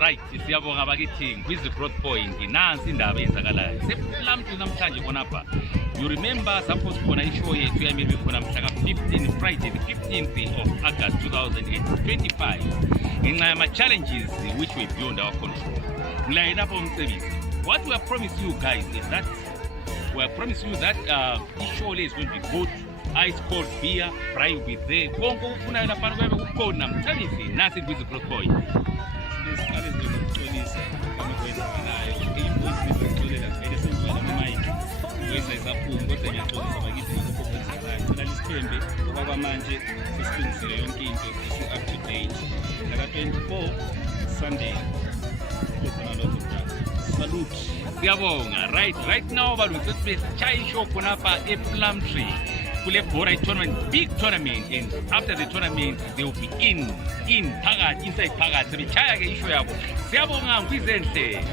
Right, siyabonga bakithi ngwizi Growth Point nansi indaba eyenzakalayo. Selamhla namhlanje khonapha. You remember suppose khona ishow yethu yamele khona mhla ka-15 Friday the 15th of August 2025. Ngenxa yama challenges which were beyond our control. Ngilayela lapho umcebisi. What we have promised you guys is that we have promised you that ishow is going to be good. Ice cold beer, fry will be there. Konke ukufunayo lapha kuyabe kukhona mcebisi nasi ngwizi Growth Point. Isikhathi zokuxolisa kama kwenzakalayo imposi zokuxolela vele sengiwela ama-mic kweza isaphumi kodwa ngiyaxolisa bakithi ngakho kwenzakalayo thina lisithembe okwamanje sesilungisele yonke into isi-up to date ngaka-24 Sunday kukhona lokho salute. Siyabonga. Right now balungise sibesishaya ishow khonapha ePlumtree kule Bora tournament, big tournament, and after the tournament they will be in phakathi inside phakathi sebechaya ke ishow yabo. Siyabonga ngwizenhle.